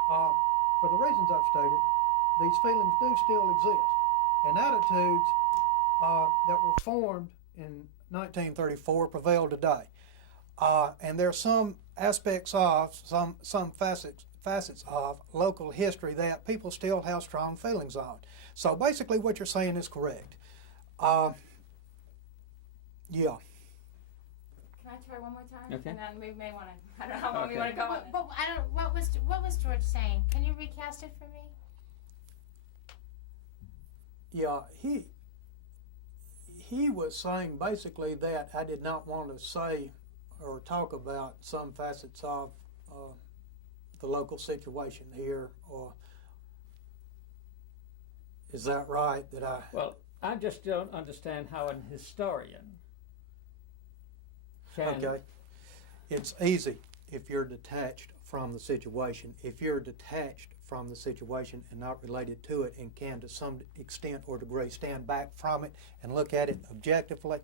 For the reasons I've stated, these feelings do still exist, and attitudes that were formed in 1934 prevail today. And there are some aspects of, some facets of local history that people still have strong feelings on. So basically what you're saying is correct. Yeah. Can I try one more time? Okay. And then we may want to, I don't know how long we want to go on this. But I don't. What was George saying? Can you recast it for me? Yeah, he was saying basically that I did not want to say or talk about some facets of the local situation here, or is that right? That I Well, I just don't understand how an historian can. okay? It's easy if you're detached from the situation. If you're detached from the situation and not related to it, and can to some extent or degree stand back from it and look at it objectively,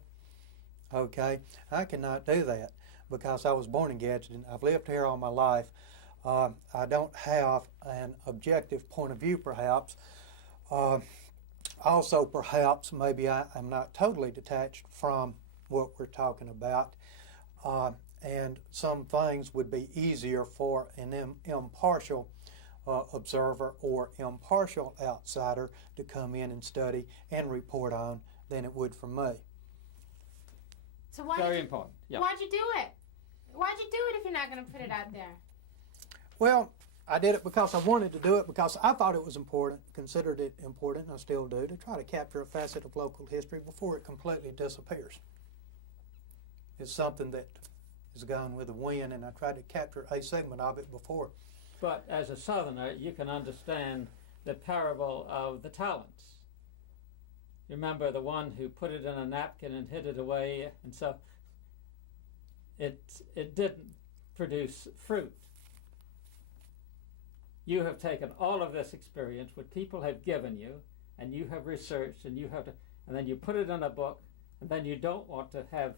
okay? I cannot do that because I was born in Gadsden. I've lived here all my life. I don't have an objective point of view, perhaps. Also, perhaps, maybe I'm not totally detached from what we're talking about. And some things would be easier for an impartial observer or impartial outsider to come in and study and report on than it would for me. So Very important. Yeah. Why'd you do it? Why'd you do it if you're not going to put it out there? Well, I did it because I wanted to do it, because I thought it was important, considered it important, and I still do, to try to capture a facet of local history before it completely disappears. It's something that is gone with the wind, and I tried to capture a segment of it before. But as a Southerner, you can understand the parable of the talents. Remember the one who put it in a napkin and hid it away, and so it didn't produce fruit. You have taken all of this experience, what people have given you, and you have researched, and and then you put it in a book, and then you don't want to have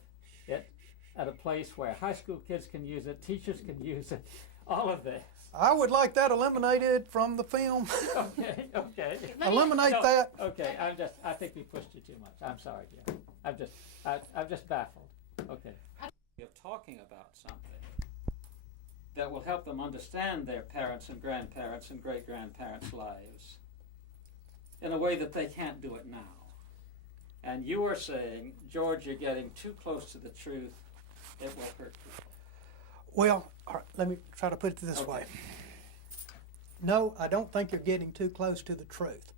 it at a place where high school kids can use it, teachers can use it, all of this. I would like that eliminated from the film. Okay, okay. Eliminate that. Okay, I think we pushed you too much. I'm sorry, Jim. I'm just baffled. Okay. Of talking about something that will help them understand their parents and grandparents and great-grandparents' lives in a way that they can't do it now. And you are saying, George, you're getting too close to the truth. It will hurt people. Well, all right, let me try to put it this way. No, I don't think you're getting too close to the truth.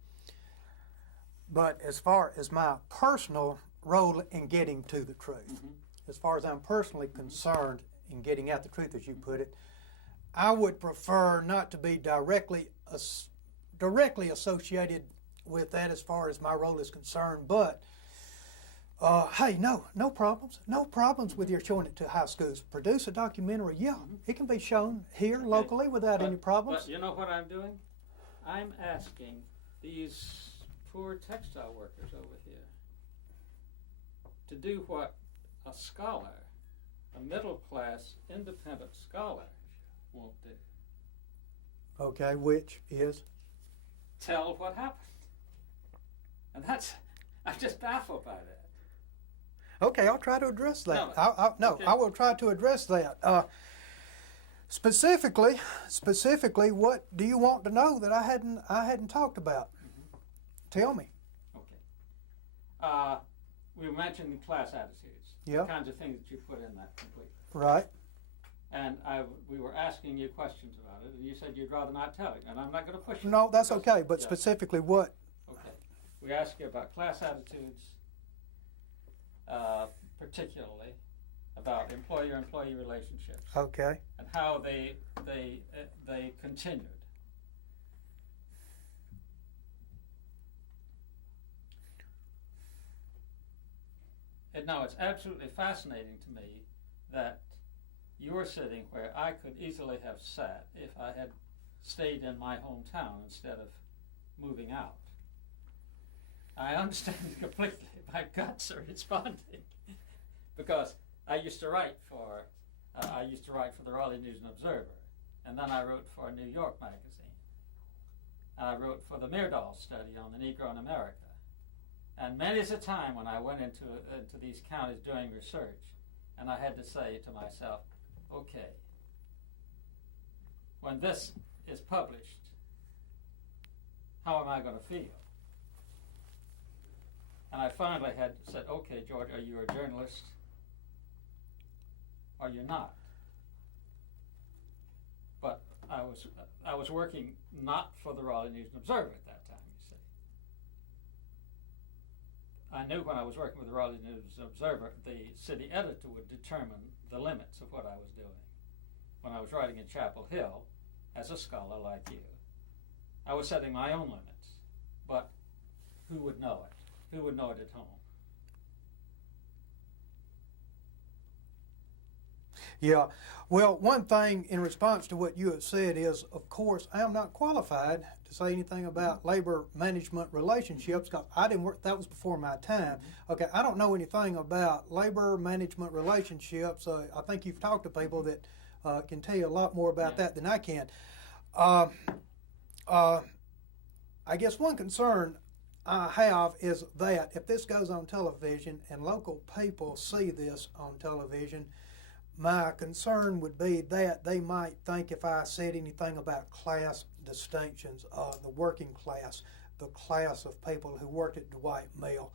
But as far as my personal role in getting to the truth, as far as I'm personally concerned in getting at the truth, as you put it, I would prefer not to be directly associated with that as far as my role is concerned, but hey, no problems with your showing it to high schools. Produce a documentary, yeah, it can be shown here locally without any problems. But you know what I'm doing? I'm asking these poor textile workers over here to do what a scholar, a middle-class, independent scholar, won't do. Okay, which is? Tell what happened. And I'm just baffled by that. Okay, I'll try to address that. Okay. I will try to address that. Specifically, what do you want to know that I hadn't talked about? Tell me. Okay. We were mentioning class attitudes. Yeah. The kinds of things that you put in that completely. Right. And we were asking you questions about it, and you said you'd rather not tell it, and I'm not going to push you. No, that's okay, but specifically what? Okay. We asked you about class attitudes, particularly about employer-employee relationships. Okay. And how they continued. And now it's absolutely fascinating to me that you are sitting where I could easily have sat if I had stayed in my hometown instead of moving out. I understand completely. My guts are responding because I used to write for the Raleigh News and Observer, And then I wrote for a New York magazine. And I wrote for the Myrdal study on the Negro in America. And many's a time when I went into these counties doing research, and I had to say to myself, okay, when this is published, how am I going to feel? And I finally had said, okay, George, are you a journalist or you're not? But I was working not for the Raleigh News and Observer at that time, you see. I knew when I was working with the Raleigh News and Observer, the city editor would determine the limits of what I was doing. When I was writing in Chapel Hill, as a scholar like you, I was setting my own limits. But who would know it? Who would know it at home? Yeah. Well, one thing in response to what you have said is, of course, I am not qualified to say anything about labor management relationships because I didn't work, that was before my time. Okay, I don't know anything about labor management relationships. I think you've talked to people that can tell you a lot more about that than I can. I guess one concern I have is that if this goes on television and local people see this on television, my concern would be that they might think if I said anything about class distinctions, the working class, the class of people who worked at Dwight Mill,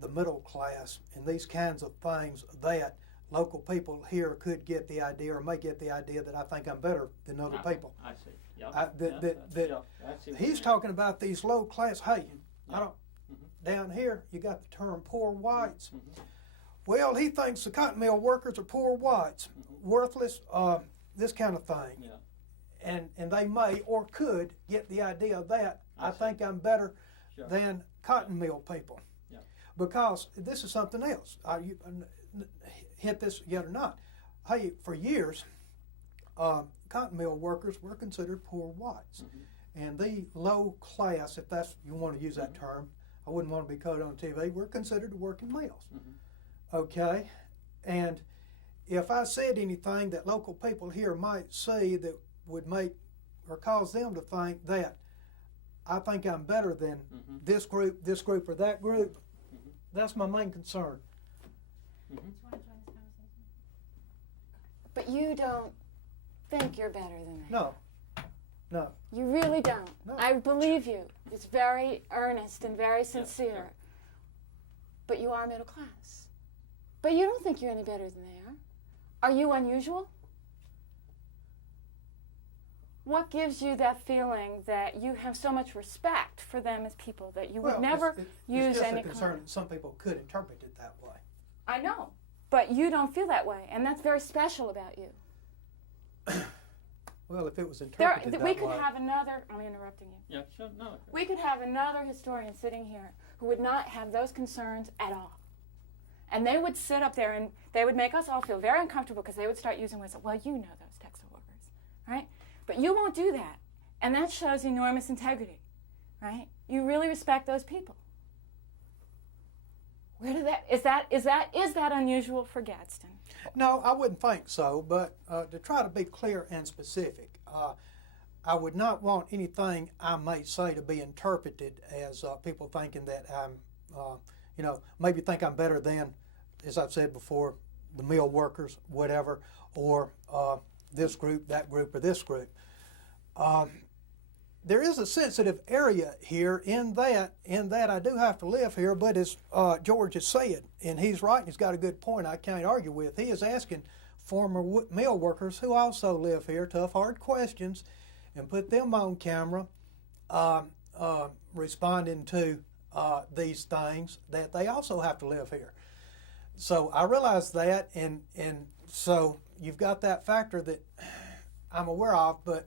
the middle class, and these kinds of things, that local people here could get the idea or may get the idea that I think I'm better than other people. I see. Yep. He's talking about these low class. Hey, I don't. Down here, you got the term poor whites. Well, he thinks the cotton mill workers are poor whites, worthless, this kind of thing. Yeah. And they may or could get the idea that I think I'm better than cotton mill people. Yeah. Because this is something else. You hit this yet or not. Hey, for years, cotton mill workers were considered poor whites. And the low class, if that's you want to use that term, I wouldn't want to be quoted on TV, were considered working males. Okay? And if I said anything that local people here might see that would make or cause them to think that I think I'm better than this group, or that group, that's my main concern. But you don't think you're better than that. No. No. You really don't. No. I believe you. It's very earnest and very sincere. But you are middle class. But you don't think you're any better than they are. Are you unusual? What gives you that feeling that you have so much respect for them as people that you would never use any It's just a concern that some people could interpret it that way. I know. But you don't feel that way, and that's very special about you. Well, if it was interpreted that way. We could have another, I'm interrupting you. Yeah, sure, no. We could have another historian sitting here who would not have those concerns at all. And they would sit up there and they would make us all feel very uncomfortable because they would start using words, well, you know those textile workers, right? But you won't do that. And that shows enormous integrity, right? You really respect those people. Is that unusual for Gadsden? No, I wouldn't think so, but to try to be clear and specific, I would not want anything I may say to be interpreted as people thinking that I'm, maybe think I'm better than, as I've said before, the mill workers, whatever, or this group, that group, or this group. There is a sensitive area here in that I do have to live here, but as George has said, and he's right, and he's got a good point I can't argue with, he is asking former mill workers who also live here tough, hard questions and put them on camera responding to these things that they also have to live here. So I realize that, and so you've got that factor that I'm aware of, but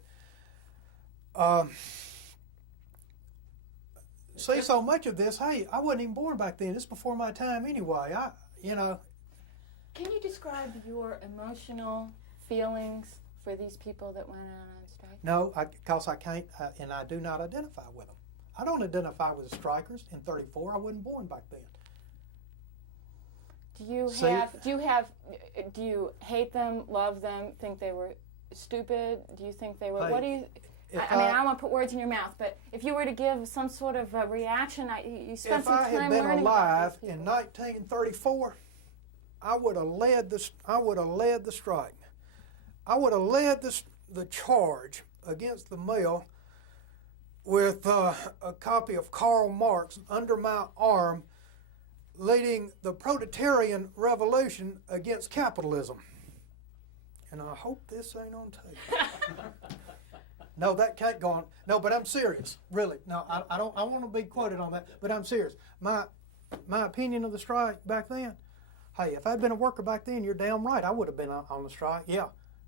see so much of this, hey, I wasn't even born back then. It's before my time anyway. Can you describe your emotional feelings for these people that went on strike? No, because I can't, and I do not identify with them. I don't identify with the strikers in '34. I wasn't born back then. Do you hate them, love them, think they were stupid? Do you think they were? Hey, What do you? I mean, I don't want to put words in your mouth, but if you were to give some sort of a reaction, you spent some time learning. If I had been alive about in 1934, I would have led the strike. I would have led the charge against the mill with a copy of Karl Marx under my arm, leading the proletarian revolution against capitalism. And I hope this ain't on tape. No, that can't go on. No, but I'm serious, really. No, I don't. I want to be quoted on that, but I'm serious. My opinion of the strike back then. Hey, if I'd been a worker back then, you're damn right. I would have been on the strike. Yeah,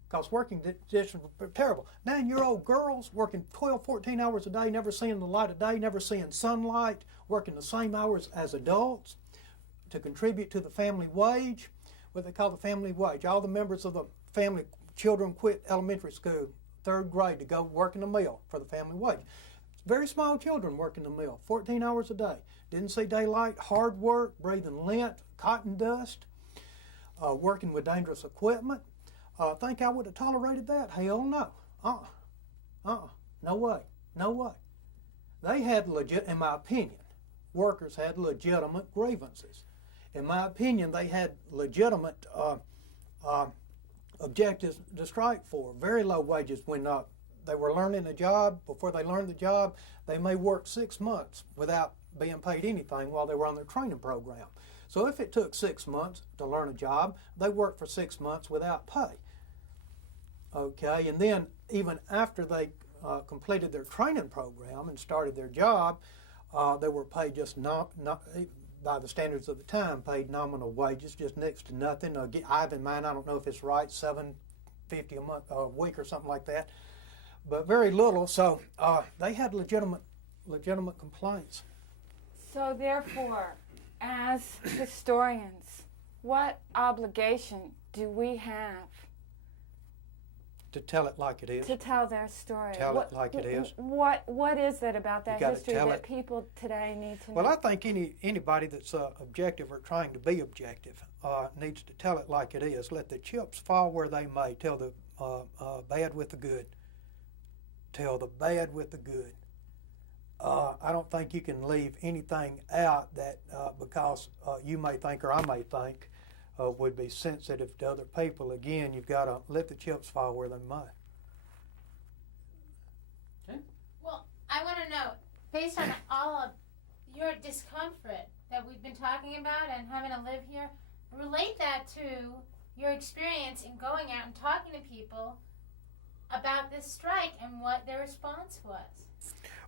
because working conditions were terrible. 9-year-old girls working 12, 14 hours a day, never seeing the light of day, never seeing sunlight, working the same hours as adults to contribute to the family wage, what they call the family wage. All the members of the family, children quit elementary school, 3rd grade, to go work in the mill for the family wage. Very small children working the mill, 14 hours a day. Didn't see daylight, hard work, breathing lint, cotton dust, working with dangerous equipment. Think I would have tolerated that? Hell no. No way. No way. They had in my opinion, workers had legitimate grievances. In my opinion, they had legitimate objectives to strike for. Very low wages when they were learning a job. Before they learned the job, they may work 6 months without being paid anything while they were on their training program. So if it took 6 months to learn a job, they worked for 6 months without pay. Okay, and then even after they completed their training program and started their job, they were paid just not by the standards of the time, paid nominal wages, just next to nothing. I have in mind, I don't know if it's right, $7.50 a week or something like that, but very little. So they had legitimate complaints. So therefore, as historians, what obligation do we have to tell it like it is? To tell their story. Tell it like it is. What is it about that history that people today need to know? Well, I think anybody that's objective or trying to be objective needs to tell it like it is. Let the chips fall where they may. Tell the bad with the good. Tell the bad with the good. I don't think you can leave anything out that because you may think or I may think would be sensitive to other people. Again, you've got to let the chips fall where they may. Okay. Well, I want to know, based on all of your discomfort that we've been talking about and having to live here, relate that to your experience in going out and talking to people about this strike and what their response was.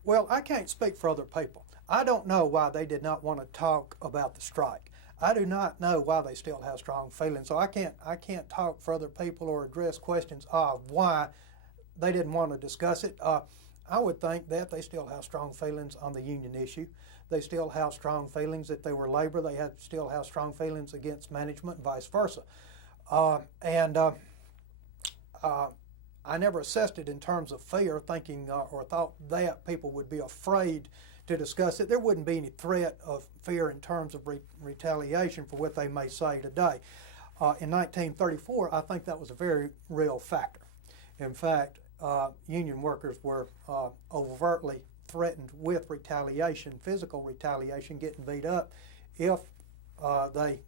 Well, I can't speak for other people. I don't know why they did not want to talk about the strike. I do not know why they still have strong feelings. So I can't talk for other people or address questions of why they didn't want to discuss it. I would think that they still have strong feelings on the union issue. They still have strong feelings if they were labor. They still have strong feelings against management and vice versa. I never assessed it in terms of fear, thinking or thought that people would be afraid to discuss it. There wouldn't be any threat of fear in terms of retaliation for what they may say today. In 1934, I think that was a very real factor. In fact, union workers were overtly threatened with retaliation, physical retaliation, getting beat up if they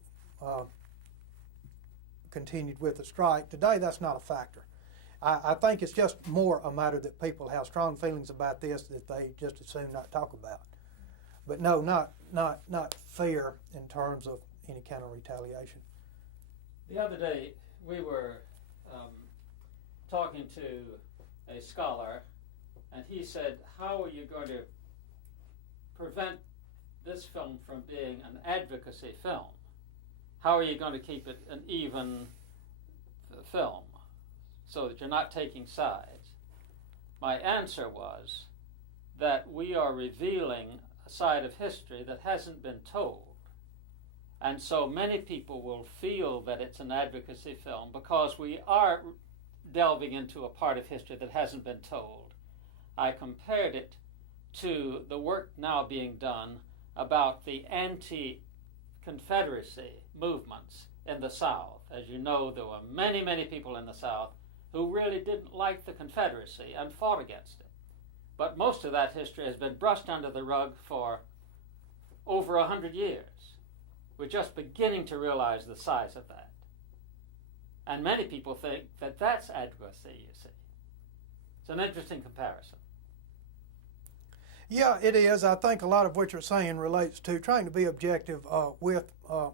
continued with the strike. Today, that's not a factor. I think it's just more a matter that people have strong feelings about this that they just as soon not talk about. But no, not fear in terms of any kind of retaliation. The other day, we were talking to a scholar, and he said, how are you going to prevent this film from being an advocacy film? How are you going to keep it an even film so that you're not taking sides? My answer was that we are revealing a side of history that hasn't been told. And so many people will feel that it's an advocacy film because we are delving into a part of history that hasn't been told. I compared it to the work now being done about the anti-Confederacy movements in the South. As you know, there were many, many people in the South who really didn't like the Confederacy and fought against it. But most of that history has been brushed under the rug for over 100 years. We're just beginning to realize the size of that. And many people think that that's adequacy, you see. It's an interesting comparison. Yeah, it is. I think a lot of what you're saying relates to trying to be objective with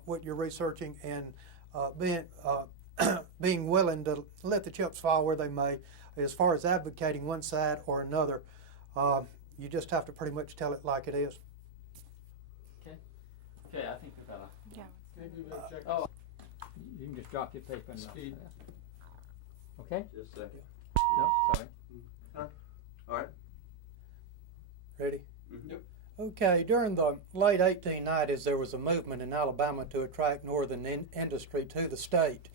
what you're researching and being willing to let the chips fall where they may. As far as advocating one side or another, you just have to pretty much tell it like it is. Okay, I think we better. Yeah. Maybe we'll check Oh, you can just drop your paper and Speed. Okay? Just a second. No, sorry. All right. Ready? Mm-hmm. Yep. Okay, during the late 1890s, there was a movement in Alabama to attract northern industry to the state.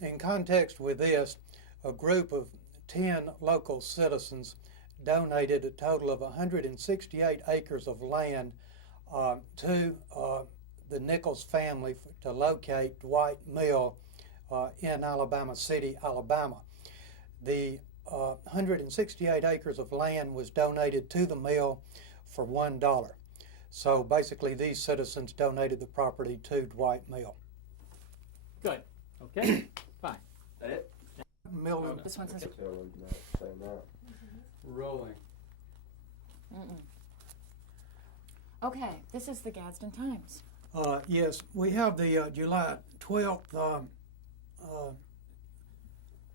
In context with this, a group of 10 local citizens donated a total of 168 acres of land to the Nichols family to locate Dwight Mill in Alabama City, Alabama. The 168 acres of land was donated to the mill for $1. So basically these citizens donated the property to Dwight Mill. Good. Okay? Fine. That it? Mill. This one says. rolling. Okay, this is the Gadsden Times. Yes, we have the July 12th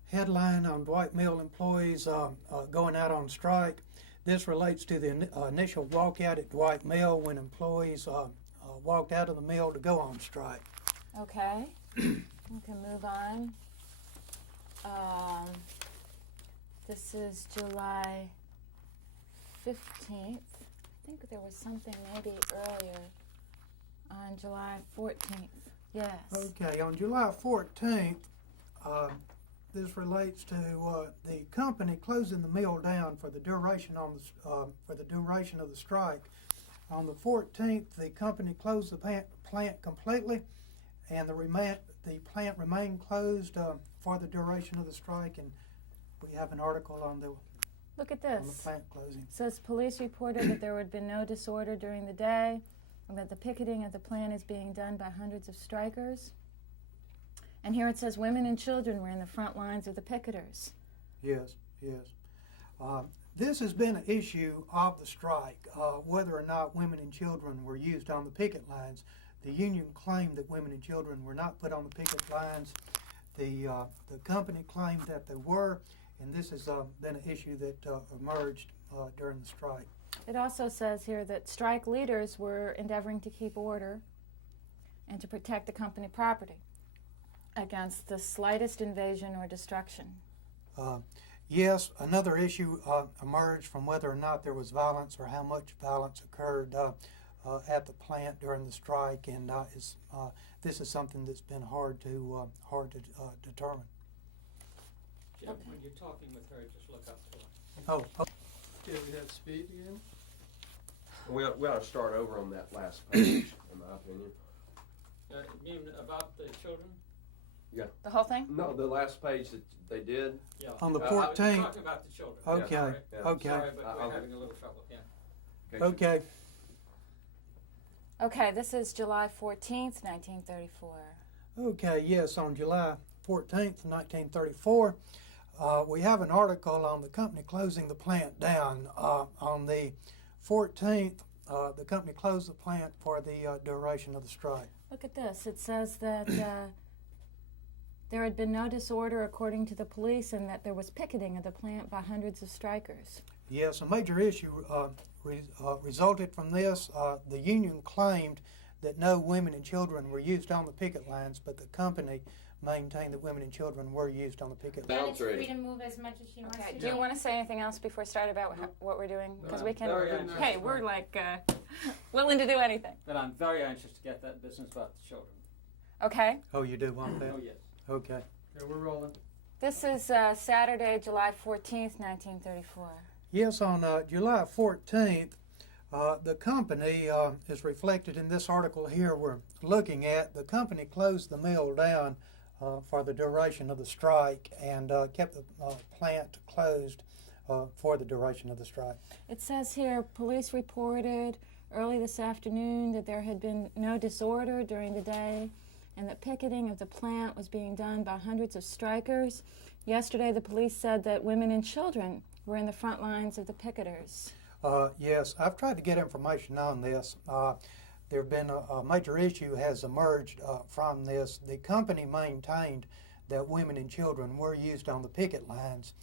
headline on Dwight Mill employees going out on strike. This relates to the initial walkout at Dwight Mill when employees walked out of the mill to go on strike. Okay, we can move on. This is July 15th. I think there was something maybe earlier on July 14th. Yes. Okay, on July 14th, this relates to the company closing the mill down for the duration of the strike. On the 14th, the company closed the plant completely, and the plant remained closed for the duration of the strike. And we have an article on the Look at on the this. plant closing. It says police reported that there had been no disorder during the day, and that the picketing at the plant is being done by hundreds of strikers. And here it says women and children were in the front lines of the picketers. Yes, yes. This has been an issue of the strike, whether or not women and children were used on the picket lines. The union claimed that women and children were not put on the picket lines. The company claimed that they were, and this has been an issue that emerged during the strike. It also says here that strike leaders were endeavoring to keep order and to protect the company property against the slightest invasion or destruction. Yes, another issue emerged from whether or not there was violence or how much violence occurred at the plant during the strike, and this is something that's been hard to determine. Jim, when you're talking with her, just look up to her. Oh, Okay, we have speed again. We ought to start over on that last page, in my opinion. You mean about the children? The whole thing? No, the last page that they did. Yeah. On the I was 14th. talking about the children. Okay, Sorry. Yeah. okay, Sorry, but I'll- we're having a little trouble. Yeah. okay. Okay, this is July 14th, 1934. Okay, yes, on July 14th, 1934, we have an article on the company closing the plant down. On the 14th, the company closed the plant for the duration of the strike. Look at this. It says that there had been no disorder according to the police and that there was picketing of the plant by hundreds of strikers. Yes, a major issue resulted from this. The union claimed that no women and children were used on the picket lines, but the company maintained that women and children were used on the picket lines. And it's ready. free to move as much as she wants to. Do you want to say anything else before I start about what we're doing? Because we can. Very anxious. Hey, we're like willing to do anything. But I'm very anxious to get that business about the children. Okay. Oh, you do want that? Oh, yes. Okay. Okay, we're rolling. This is Saturday, July 14th, 1934. Yes, on July 14th, the company is reflected in this article here we're looking at. The company closed the mill down for the duration of the strike and kept the plant closed for the duration of the strike. It says here, police reported early this afternoon that there had been no disorder during the day and that picketing of the plant was being done by hundreds of strikers. Yesterday, the police said that women and children were in the front lines of the picketers. Yes, I've tried to get information on this. There have been a major issue has emerged from this. The company maintained that women and children were used on the picket lines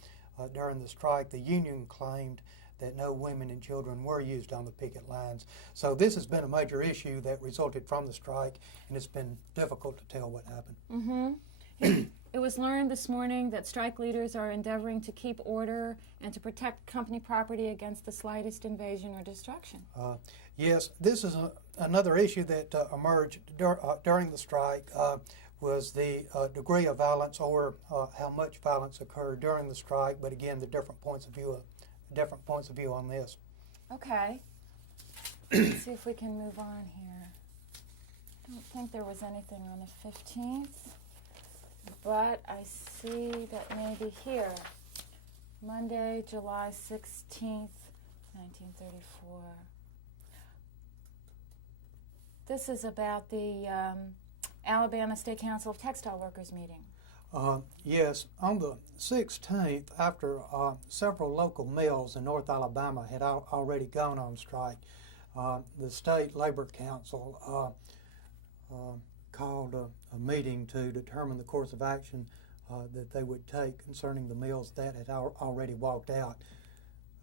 during the strike. The union claimed that no women and children were used on the picket lines. So this has been a major issue that resulted from the strike, and it's been difficult to tell what happened. Mm-hmm. It was learned this morning that strike leaders are endeavoring to keep order and to protect company property against the slightest invasion or destruction. Yes, this is another issue that emerged during the strike was the degree of violence or how much violence occurred during the strike, but again, the different points of view on this. Okay. Let's see if we can move on here. I don't think there was anything on the 15th, but I see that maybe here, Monday, July 16th, 1934. This is about the Alabama State Council of Textile Workers meeting. Yes, on the 16th, after several local mills in North Alabama had already gone on strike, the State Labor Council called a meeting to determine the course of action that they would take concerning the mills that had already walked out.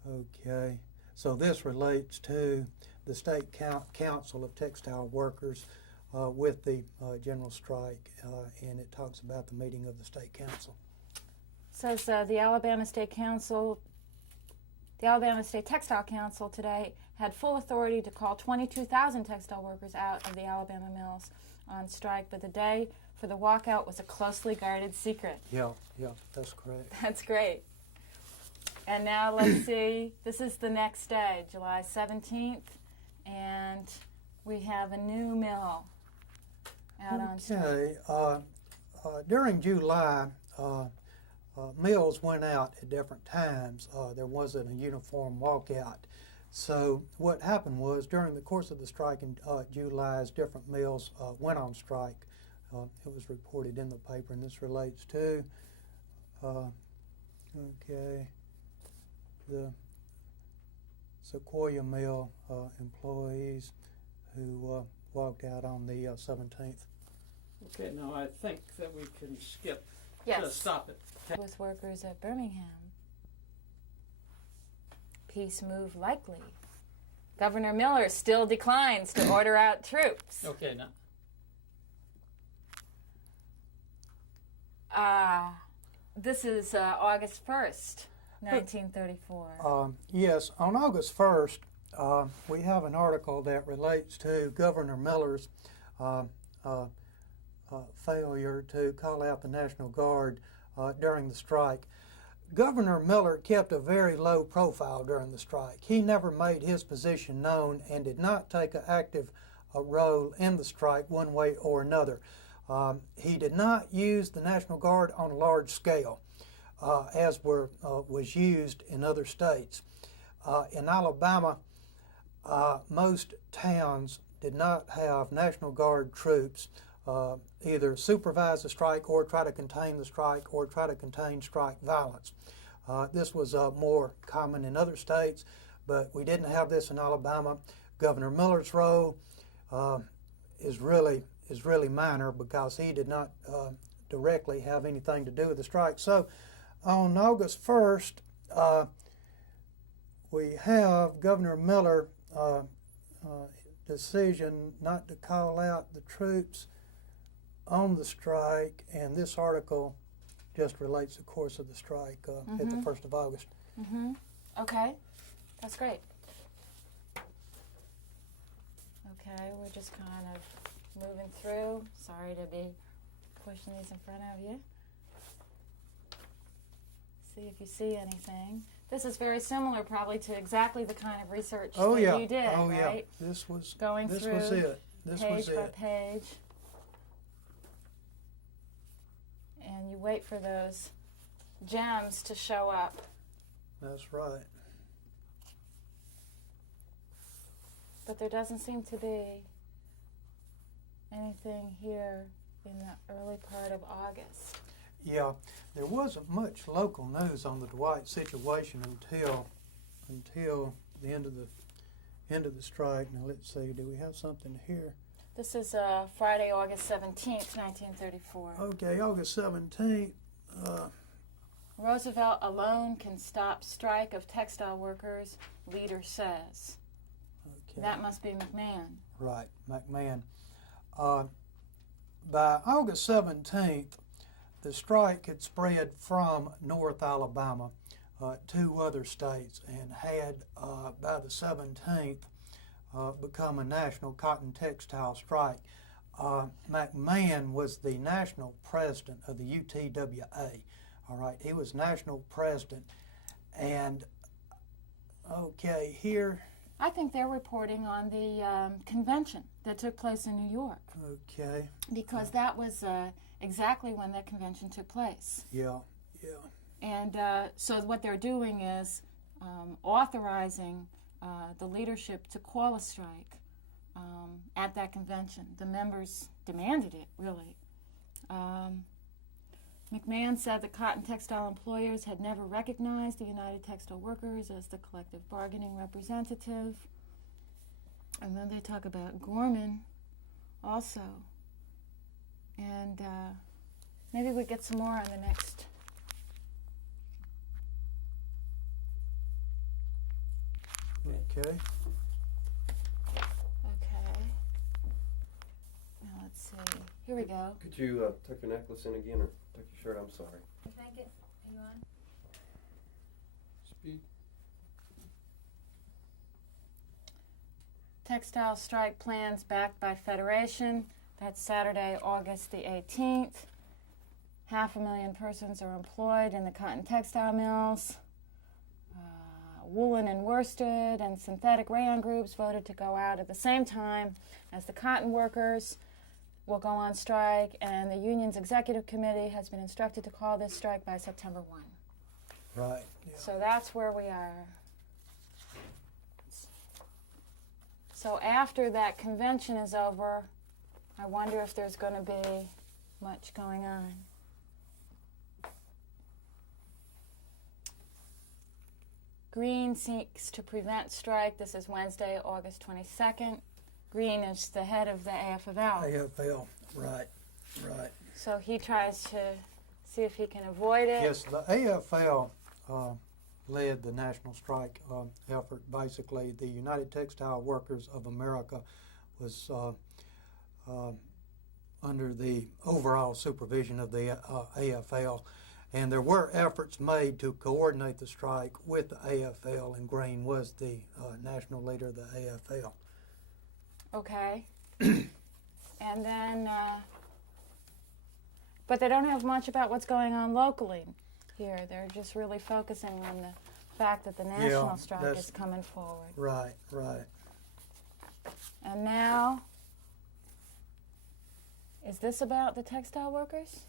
Okay, so this relates to the State Council of Textile Workers with the general strike, and it talks about the meeting of the State Council. Says the Alabama State Council, the Alabama State Textile Council today had full authority to call 22,000 textile workers out of the Alabama mills on strike, but the day for the walkout was a closely guarded secret. Yeah, that's correct. That's great. And now let's see, this is the next day, July 17th, and we have a new mill out on strike. Okay, during July, mills went out at different times. There wasn't a uniform walkout. So what happened was during the course of the strike in July, as different mills went on strike, it was reported in the paper, and this relates to the Sequoia Mill employees who walked out on the 17th. Okay, now I think that we can skip. Yes. Stop it. With workers at Birmingham. Peace move likely. Governor Miller still declines to order out troops. Okay, now. This is August 1st, 1934. Yes, on August 1st, we have an article that relates to Governor Miller's failure to call out the National Guard during the strike. Governor Miller kept a very low profile during the strike. He never made his position known and did not take an active role in the strike one way or another. He did not use the National Guard on a large scale, as was used in other states. In Alabama, most towns did not have National Guard troops either supervise the strike or try to contain the strike or try to contain strike violence. This was more common in other states, but we didn't have this in Alabama. Governor Miller's role is really minor because he did not directly have anything to do with the strike. So on August 1st, we have Governor Miller decision not to call out the troops on the strike, and this article just relates the course of the strike at the 1st of August. Okay, that's great. Okay, we're just kind of moving through. Sorry to be pushing these in front of you. See if you see anything. This is very similar probably to exactly the kind of research that you did, right? Yeah, this was Going this through was it. This page was by it. page. and you wait for those gems to show up. That's right. But there doesn't seem to be anything here in the early part of August. Yeah, there wasn't much local news on the Dwight situation until the end of the strike. Now let's see, do we have something here? This is Friday, August 17th, 1934. Okay, August 17th. Roosevelt alone can stop strike of textile workers, leader says. Okay. That must be McMahon. Right, McMahon. By August 17th, the strike had spread from North Alabama to other states and had, by the 17th, become a national cotton textile strike. McMahon was the national president of the UTWA. All right, he was national president. And, okay, here. I think they're reporting on the convention that took place in New York. Okay. Because that was exactly when that convention took place. Yeah. And so what they're doing is authorizing the leadership to call a strike at that convention. The members demanded it, really. McMahon said the cotton textile employers had never recognized the United Textile Workers as the collective bargaining representative. And then they talk about Gorman also. And maybe we get some more on the next. Okay. Okay. Now let's see. Here we go. Could you tuck your necklace in again or tuck your shirt? I'm sorry. Can I get, are you on? Speed. Textile strike plans backed by Federation. That's Saturday, August the 18th. 500,000 persons are employed in the cotton textile mills. Woolen and worsted and synthetic rayon groups voted to go out at the same time as the cotton workers will go on strike, and the union's executive committee has been instructed to call this strike by September 1. Right. Yeah. So that's where we are. So after that convention is over, I wonder if there's going to be much going on. Green seeks to prevent strike. This is Wednesday, August 22nd. Green is the head of the AFL. AFL, right. So he tries to see if he can avoid it. Yes, the AFL led the national strike effort. Basically, the United Textile Workers of America was under the overall supervision of the AFL. And there were efforts made to coordinate the strike with the AFL, and Green was the national leader of the AFL. Okay. And then, but they don't have much about what's going on locally here. They're just really focusing on the fact that the national strike is coming forward. Right. And now, is this about the textile workers?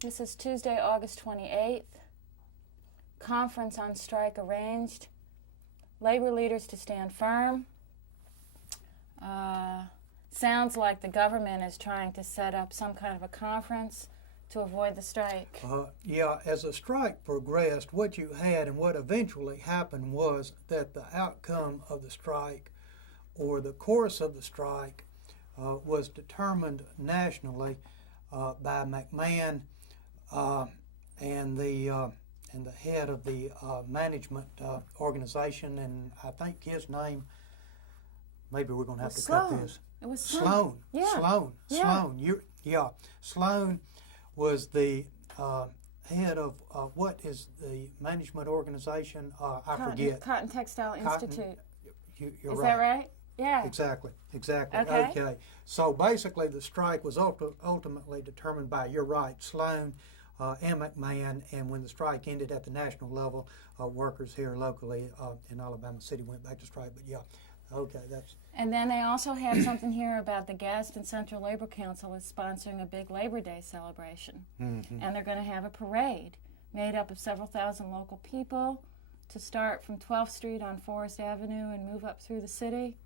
This is Tuesday, August 28th. Conference on strike arranged. Labor leaders to stand firm. Sounds like the government is trying to set up some kind of a conference to avoid the strike. Yeah, as the strike progressed, what you had and what eventually happened was that the outcome of the strike or the course of the strike was determined nationally by McMahon and the head of the management organization, and I think his name, maybe we're going to have to cut this. It was Sloan. Yeah. Sloan. Yeah. Sloan. Sloan was the head of what is the management organization? I forget. Cotton Textile Institute. You're Is right. that right? Yeah. Exactly. Okay. So basically, the strike was ultimately determined by, you're right, Sloan and McMahon, and when the strike ended at the national level, workers here locally in Alabama City went back to strike. But yeah, Okay, that's And then they also have something here about the Gadsden Central Labor Council is sponsoring a big Labor Day celebration. mm-hmm. And they're going to have a parade made up of several thousand local people to start from 12th Street on Forest Avenue and move up through the city.